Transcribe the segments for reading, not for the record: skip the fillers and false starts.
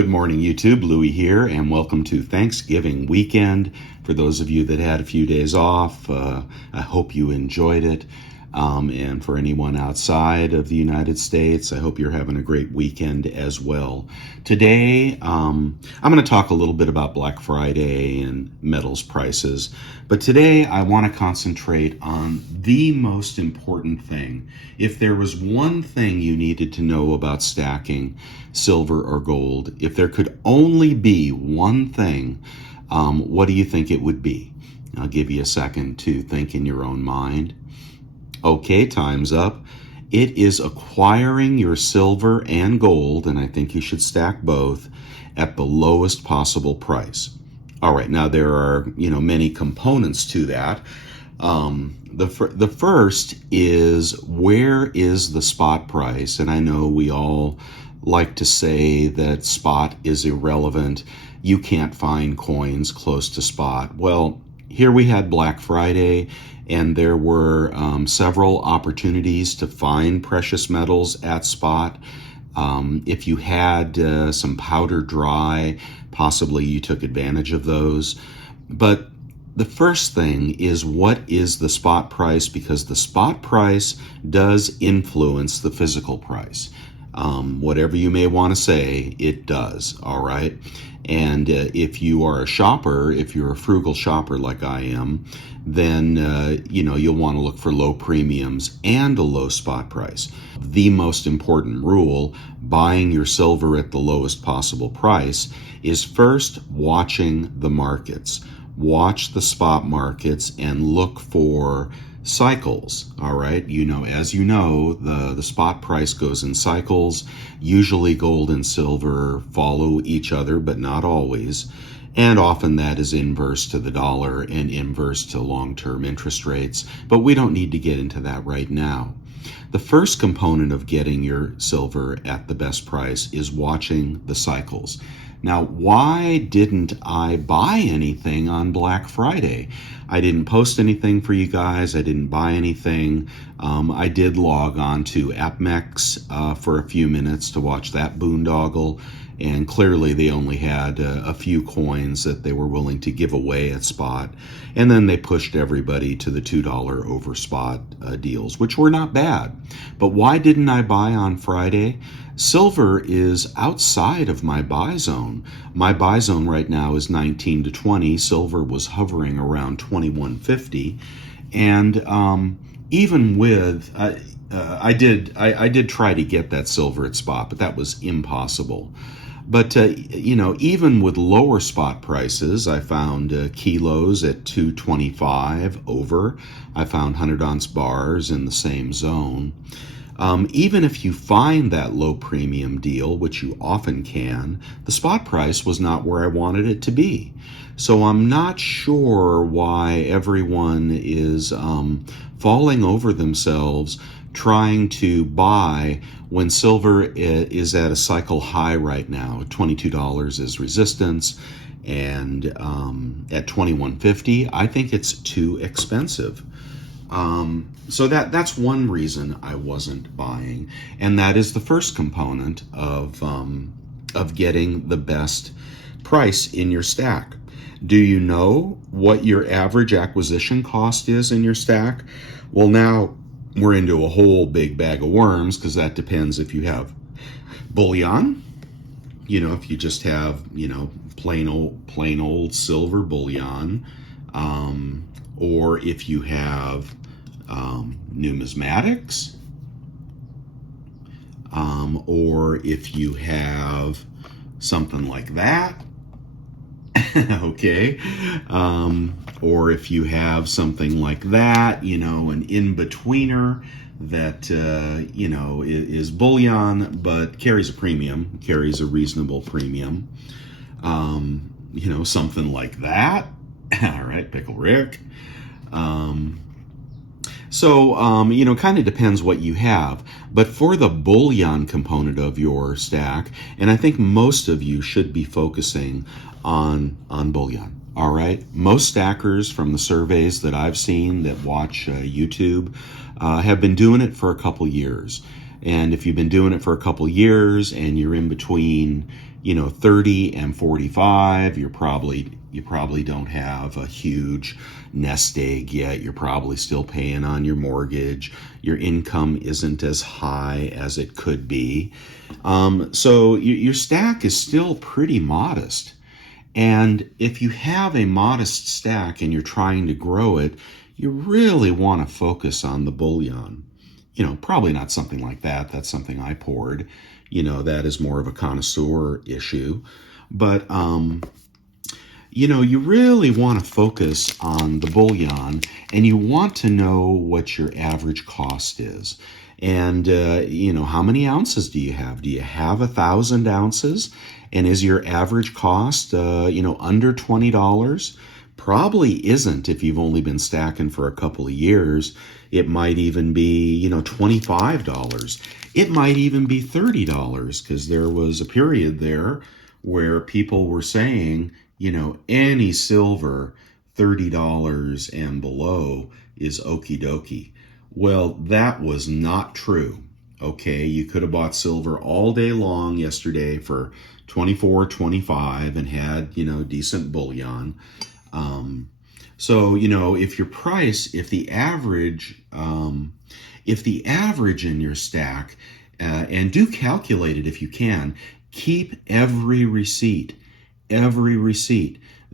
Good morning, YouTube. Louie here, and welcome to Thanksgiving weekend. For those of you that had a few days off, I hope you enjoyed it. And for anyone outside of the United States, I hope you're having a great weekend as well. Today, I'm going to talk a little bit about Black Friday and metals prices. But today, I want to concentrate on the most important thing. If there was one thing you needed to know about stacking silver or gold, if there could only be one thing, what do you think it would be? I'll give you a second to think in your own mind. Okay, time's up. It is acquiring your silver and gold, and I think you should stack both, at the lowest possible price. All right, now there are, many components to that. The first is, where is the spot price? And I know we all like to say that spot is irrelevant. You can't find coins close to spot. Well, here we had Black Friday, and there were several opportunities to find precious metals at spot. If you had some powder dry, possibly you took advantage of those. But the first thing is, what is the spot price? Because the spot price does influence the physical price. Whatever you may want to say, it does, all right? And if you are a shopper, if you're a frugal shopper like I am, then you'll want to look for low premiums and a low spot price. The most important rule, buying your silver at the lowest possible price, is first watching the markets. Watch the spot markets and look for cycles, all right? As you know, the spot price goes in cycles. Usually gold and silver follow each other, but not always. And often that is inverse to the dollar and inverse to long-term interest rates. But we don't need to get into that right now. The first component of getting your silver at the best price is watching the cycles. Now, why didn't I buy anything on Black Friday? I didn't post anything for you guys. I didn't buy anything. I did log on to AppMex for a few minutes to watch that boondoggle, and clearly they only had a few coins that they were willing to give away at spot. And then they pushed everybody to the $2 over spot deals, which were not bad. But why didn't I buy on Friday? Silver is outside of my buy zone. My buy zone right now is 19 to 20. Silver was hovering around 21.50. And even with, I did try to get that silver at spot, but that was impossible. But, even with lower spot prices, I found kilos at 225 over. I found 100-ounce bars in the same zone. Even if you find that low premium deal, which you often can, the spot price was not where I wanted it to be. So I'm not sure why everyone is falling over themselves trying to buy when silver is at a cycle high right now. $22 is resistance, and at $21.50, I think it's too expensive. So that's one reason I wasn't buying, and that is the first component of getting the best price in your stack. Do you know what your average acquisition cost is in your stack? Well, now we're into a whole big bag of worms, because that depends if you have bullion, if you just have, plain old silver bullion, or if you have numismatics, or if you have something like that, okay, or if you have something like that, an in-betweener that, is bullion, but carries a premium, carries a reasonable premium, something like that. All right, Pickle Rick. So, kind of depends what you have. But for the bullion component of your stack, and I think most of you should be focusing on bullion. All right. Most stackers, from the surveys that I've seen that watch YouTube, have been doing it for a couple years. And if you've been doing it for a couple years and you're in between, 30 and 45, you probably don't have a huge nest egg yet. You're probably still paying on your mortgage. Your income isn't as high as it could be. So your stack is still pretty modest. And if you have a modest stack and you're trying to grow it, you really want to focus on the bullion. Probably not something like that. That's something I poured. That is more of a connoisseur issue. But, you really want to focus on the bullion, and you want to know what your average cost is. And, how many ounces do you have? Do you have 1,000 ounces? And is your average cost, under $20? Probably isn't if you've only been stacking for a couple of years. It might even be, $25. It might even be $30 because there was a period there where people were saying, any silver $30 and below is okie dokie. Well, that was not true. Okay, you could have bought silver all day long yesterday for 24, 25 and had, decent bullion. So, if the average in your stack, and do calculate it if you can, keep every receipt.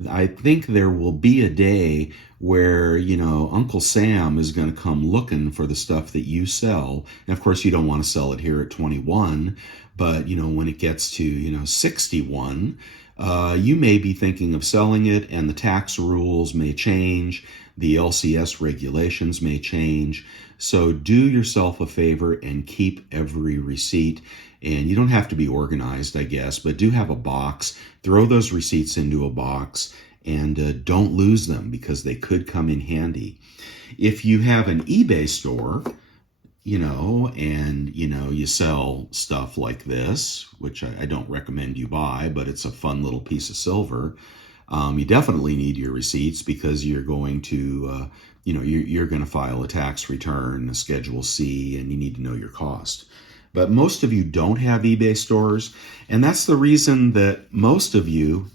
I think there will be a day where, Uncle Sam is going to come looking for the stuff that you sell. And of course, you don't want to sell it here at 21, but, when it gets to, 61, you may be thinking of selling it, and the tax rules may change. The LCS regulations may change. So do yourself a favor and keep every receipt. And you don't have to be organized, I guess, but do have a box. Throw those receipts into a box, and don't lose them because they could come in handy. If you have an eBay store, and you sell stuff like this, which I don't recommend you buy, but it's a fun little piece of silver. You definitely need your receipts because you're going to, you're going to file a tax return, a Schedule C, and you need to know your cost. But most of you don't have eBay stores, and that's the reason that most of you,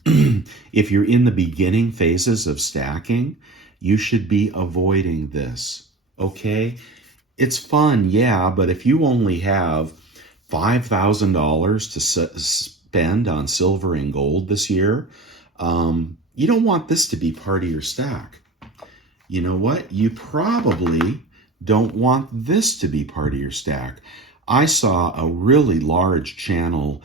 if you're in the beginning phases of stacking, you should be avoiding this, okay? It's fun, yeah, but if you only have $5,000 to spend on silver and gold this year, you don't want this to be part of your stack. You know what? You probably don't want this to be part of your stack. I saw a really large channel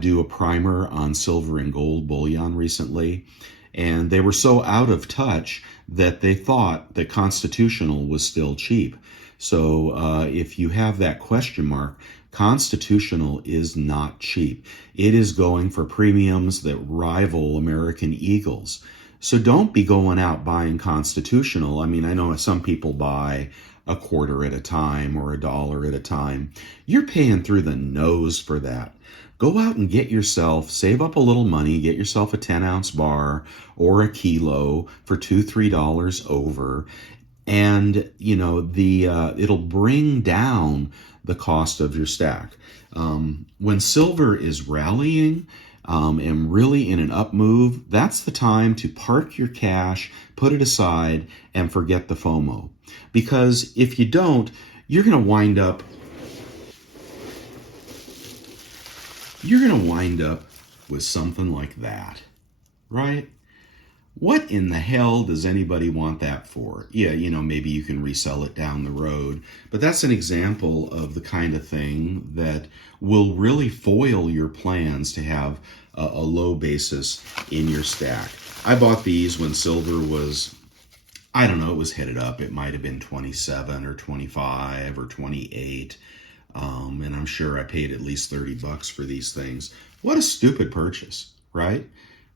do a primer on silver and gold bullion recently, and they were so out of touch that they thought that Constitutional was still cheap. So if you have that question mark, Constitutional is not cheap. It is going for premiums that rival American Eagles. So don't be going out buying Constitutional. I mean, I know some people buy a quarter at a time or $1 at a time. You're paying through the nose for that. Go out and get yourself, save up a little money, get yourself a 10-ounce bar or a kilo for $2, $3 over, and it'll bring down the cost of your stack. When silver is rallying and really in an up move, that's the time to park your cash, put it aside, and forget the FOMO. Because if you don't, you're going to wind up with something like that, right? What in the hell does anybody want that for? Yeah, maybe you can resell it down the road, but that's an example of the kind of thing that will really foil your plans to have a low basis in your stack. I bought these when silver was, I don't know, it was headed up. It might have been 27 or 25 or 28. And I'm sure I paid at least $30 for these things. What a stupid purchase, right?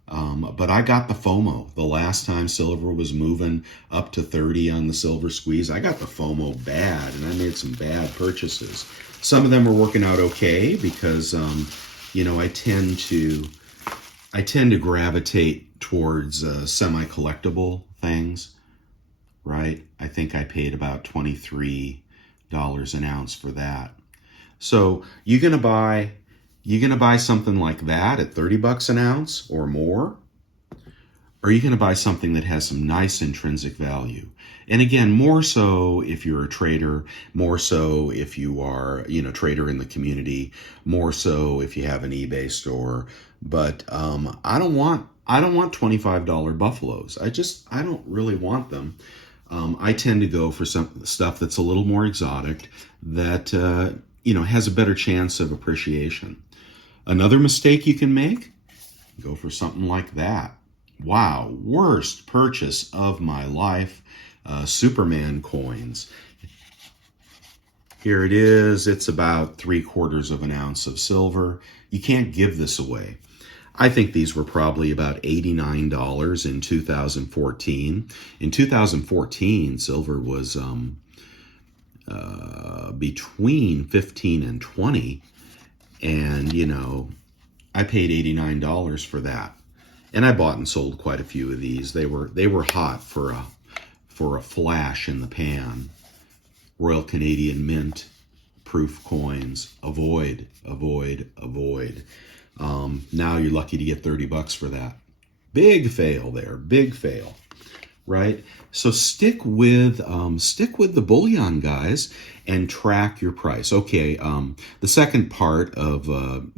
But I got the FOMO. The last time silver was moving up to 30 on the silver squeeze, I got the FOMO bad, and I made some bad purchases. Some of them are working out okay because, I tend to gravitate towards semi-collectible things, right? I think I paid about $23 an ounce for that. So you gonna buy something like that at 30 bucks an ounce or more? Or are you going to buy something that has some nice intrinsic value? And again, more so if you're a trader, more so if you are, trader in the community, more so if you have an eBay store. But I don't want $25 buffaloes. I don't really want them. I tend to go for some stuff that's a little more exotic, that has a better chance of appreciation. Another mistake you can make: go for something like that. Wow, worst purchase of my life. Superman coins. Here it is. It's about 3/4 of an ounce of silver. You can't give this away. I think these were probably about $89 in 2014. In 2014, silver was between 15 and 20. And, I paid $89 for that. And I bought and sold quite a few of these. They were hot for a flash in the pan. Royal Canadian Mint proof coins. Avoid, avoid, avoid. Now you're lucky to get 30 bucks for that. Big fail there. Big fail. Right? So stick with the bullion, guys, and track your price. Okay, the second part of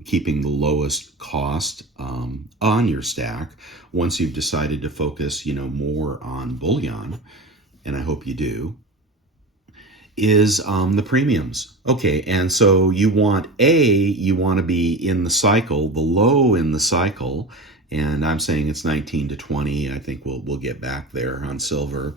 keeping the lowest cost on your stack, once you've decided to focus, more on bullion, and I hope you do, is the premiums. Okay, and so you want to be in the cycle, the low in the cycle. And I'm saying it's 19 to 20. I think we'll get back there on silver.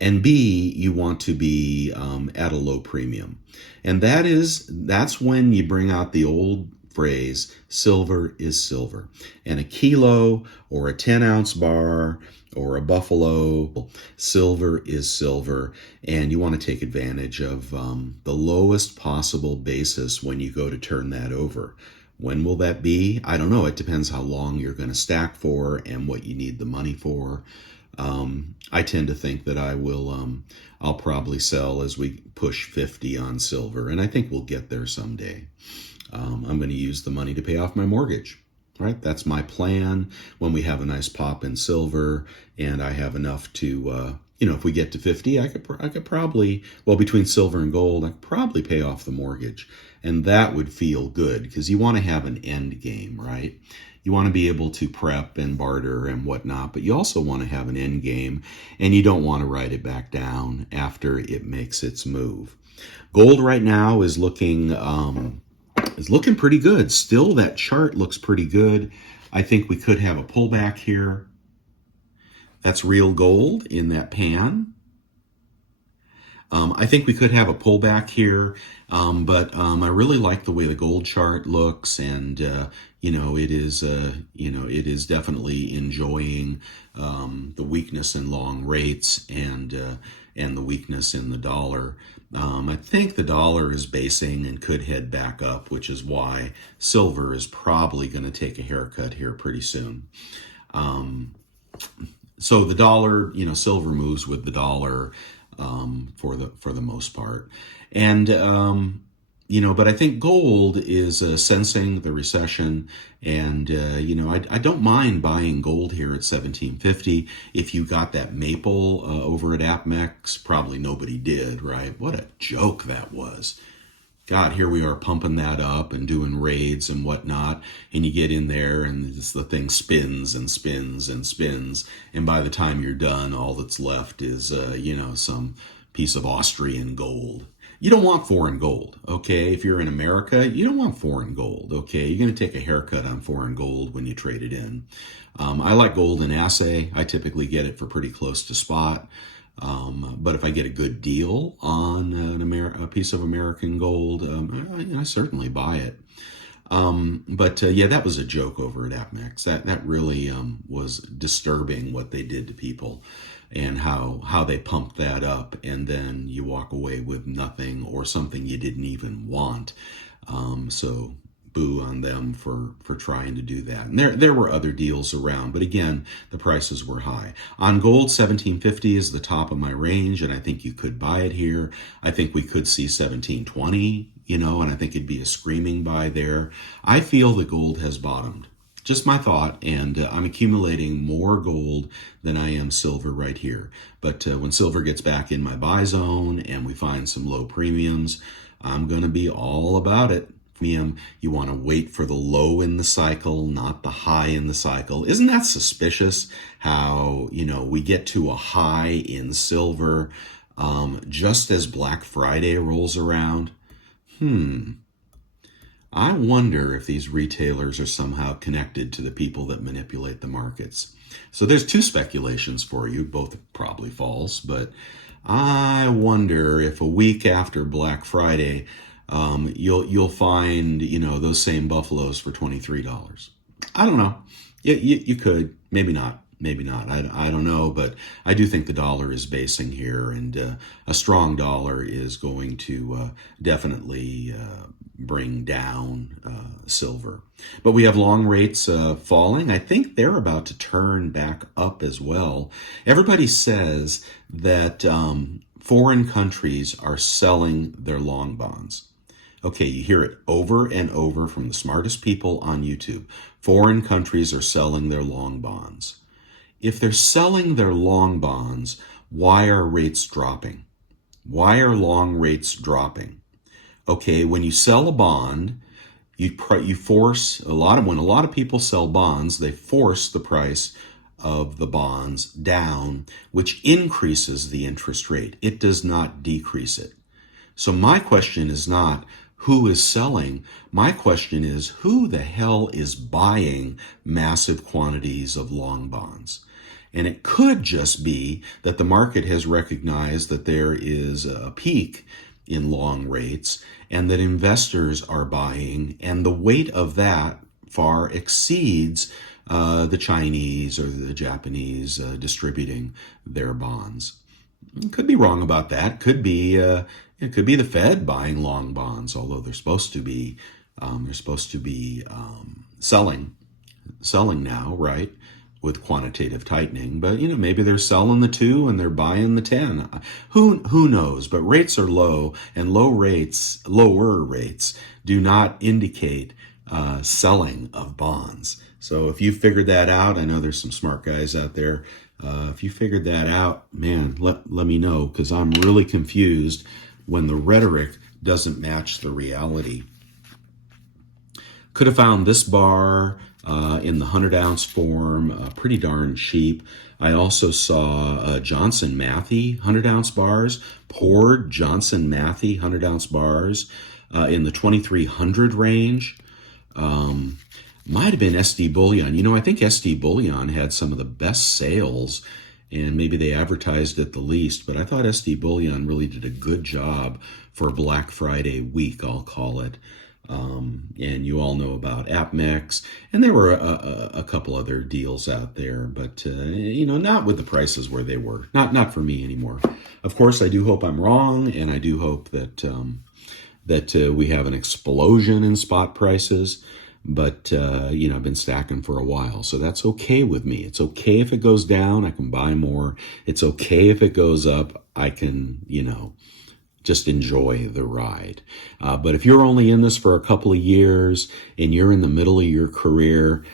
And B, you want to be at a low premium. And that's when you bring out the old phrase, silver is silver. And a kilo or a 10-ounce bar or a buffalo, silver is silver. And you want to take advantage of the lowest possible basis when you go to turn that over. When will that be? I don't know. It depends how long you're going to stack for and what you need the money for. I tend to think that I'll probably sell as we push 50 on silver, and I think we'll get there someday. I'm going to use the money to pay off my mortgage. Right? That's my plan. When we have a nice pop in silver and I have enough to, if we get to 50, I could probably, between silver and gold, I could probably pay off the mortgage. And that would feel good, because you want to have an end game, right? You want to be able to prep and barter and whatnot, but you also want to have an end game, and you don't want to write it back down after it makes its move. Gold right now is looking pretty good. Still, that chart looks pretty good. I think we could have a pullback here. That's real gold in that pan. I think we could have a pullback here, but I really like the way the gold chart looks, and it is definitely enjoying the weakness in long rates and the weakness in the dollar. I think the dollar is basing and could head back up, which is why silver is probably going to take a haircut here pretty soon. So the dollar, silver moves with the dollar for the most part, and but I think gold is sensing the recession, and I don't mind buying gold here at 1750. If you got that maple over at APMEX, probably nobody did, right? What a joke that was. God, here we are pumping that up and doing raids and whatnot, and you get in there and the thing spins and spins and spins, and by the time you're done, all that's left is, some piece of Austrian gold. You don't want foreign gold, okay? If you're in America, you don't want foreign gold, okay? You're going to take a haircut on foreign gold when you trade it in. I like gold in assay. I typically get it for pretty close to spot. But if I get a good deal on a piece of American gold, I certainly buy it. But that was a joke over at APMEX. That really was disturbing, what they did to people, and how they pumped that up, and then you walk away with nothing or something you didn't even want. So boo on them for trying to do that. And there were other deals around, but again, the prices were high. On gold, 1750 is the top of my range, and I think you could buy it here. I think we could see 1720, and I think it'd be a screaming buy there. I feel that gold has bottomed. Just my thought, and I'm accumulating more gold than I am silver right here. But when silver gets back in my buy zone and we find some low premiums, I'm going to be all about it. You want to wait for the low in the cycle, not the high in the cycle. Isn't that suspicious how, we get to a high in silver just as Black Friday rolls around? I wonder if these retailers are somehow connected to the people that manipulate the markets. So there's two speculations for you, both probably false, but I wonder if a week after Black Friday, you'll find those same buffaloes for $23. I don't know. You could, maybe not. Maybe not. I don't know, but I do think the dollar is basing here, and a strong dollar is going to definitely bring down silver. But we have long rates falling. I think they're about to turn back up as well. Everybody says that foreign countries are selling their long bonds. Okay, you hear it over and over from the smartest people on YouTube. Foreign countries are selling their long bonds. If they're selling their long bonds, why are rates dropping? Why are long rates dropping? Okay, when you sell a bond, you force when a lot of people sell bonds, they force the price of the bonds down, which increases the interest rate. It does not decrease it. So my question is not who is selling. My question is who the hell is buying massive quantities of long bonds? And it could just be that the market has recognized that there is a peak in long rates and that investors are buying, and the weight of that far exceeds the Chinese or the Japanese distributing their bonds. Could be wrong about that. Could be it could be the Fed buying long bonds, although they're supposed to be selling now, right? With quantitative tightening, but maybe they're selling the 2 and they're buying the 10. Who knows? But rates are low, and lower rates do not indicate selling of bonds. So if you figured that out, I know there's some smart guys out there. If you figured that out, man, let me know, because I'm really confused when the rhetoric doesn't match the reality. Could have found this bar in the 100-ounce form, pretty darn cheap. I also saw Johnson Matthey 100-ounce bars, poured Johnson Matthey 100-ounce bars in the 2300 range. Might have been SD Bullion. I think SD Bullion had some of the best sales, and maybe they advertised it the least, but I thought SD Bullion really did a good job for Black Friday week, I'll call it. And you all know about AppMex, and there were a couple other deals out there, but not with the prices where they were. Not for me anymore. Of course, I do hope I'm wrong, and I do hope that we have an explosion in spot prices. But I've been stacking for a while, so that's okay with me. It's okay if it goes down, I can buy more. It's okay if it goes up, I can just enjoy the ride. But if you're only in this for a couple of years and you're in the middle of your career,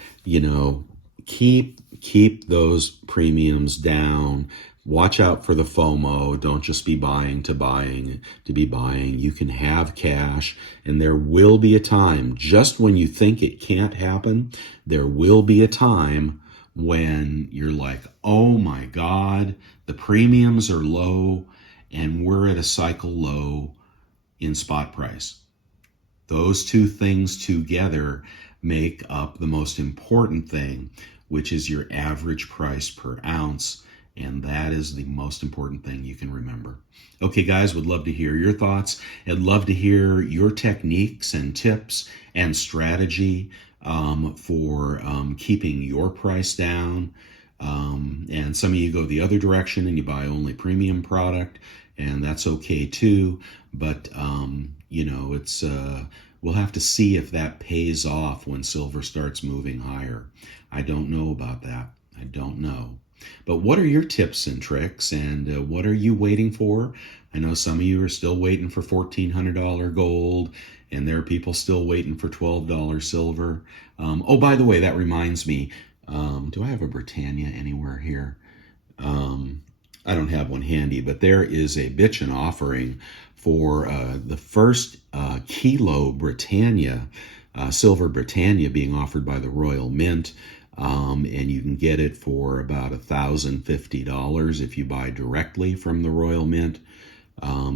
keep those premiums down. Watch out for the FOMO. Don't just be buying to be buying. You can have cash, and there will be a time, just when you think it can't happen, there will be a time when you're like, oh my God, the premiums are low and we're at a cycle low in spot price. Those two things together make up the most important thing, which is your average price per ounce. And that is the most important thing you can remember. Okay, guys, would love to hear your thoughts. I'd love to hear your techniques and tips and strategy for keeping your price down. And some of you go the other direction and you buy only premium product, and that's okay too. But, it's we'll have to see if that pays off when silver starts moving higher. I don't know about that. I don't know. But what are your tips and tricks, and what are you waiting for? I know some of you are still waiting for $1,400 gold, and there are people still waiting for $12 silver. Oh, by the way, that reminds me, do I have a Britannia anywhere here? I don't have one handy, but there is a bitchin' offering for the first kilo Britannia, silver Britannia, being offered by the Royal Mint. And you can get it for about $1,050 if you buy directly from the Royal Mint.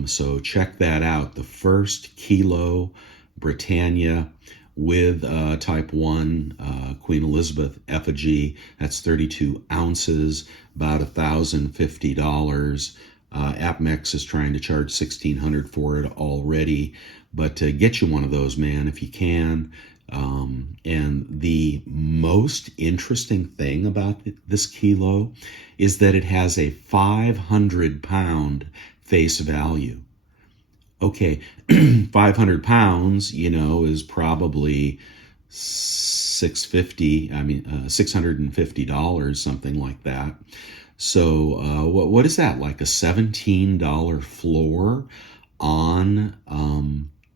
So check that out. The first kilo Britannia with type 1 Queen Elizabeth effigy. That's 32 ounces, about $1,050. APMEX is trying to charge $1,600 for it already, but get you one of those, man, if you can. And the most interesting thing about this kilo is that it has a 500-pound face value. Okay, 500 pounds, is probably $650, something like that. So what is that, like a $17 floor on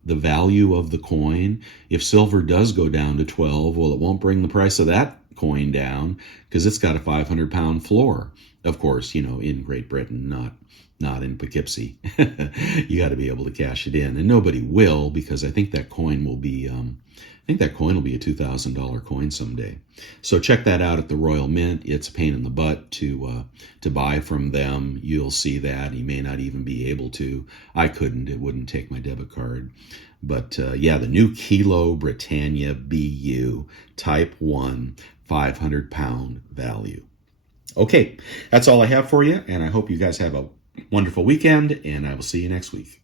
the value of the coin? If silver does go down to 12, well, it won't bring the price of that coin down because it's got a 500-pound floor. Of course, in Great Britain, not in Poughkeepsie. You got to be able to cash it in, and nobody will, because I think that coin will be a $2,000 coin someday. So check that out at the Royal Mint. It's a pain in the butt to buy from them. You'll see that. You may not even be able to. I couldn't. It wouldn't take my debit card. But yeah, the new Kilo Britannia BU Type 1 500-pound value. Okay, that's all I have for you, and I hope you guys have a wonderful weekend, and I will see you next week.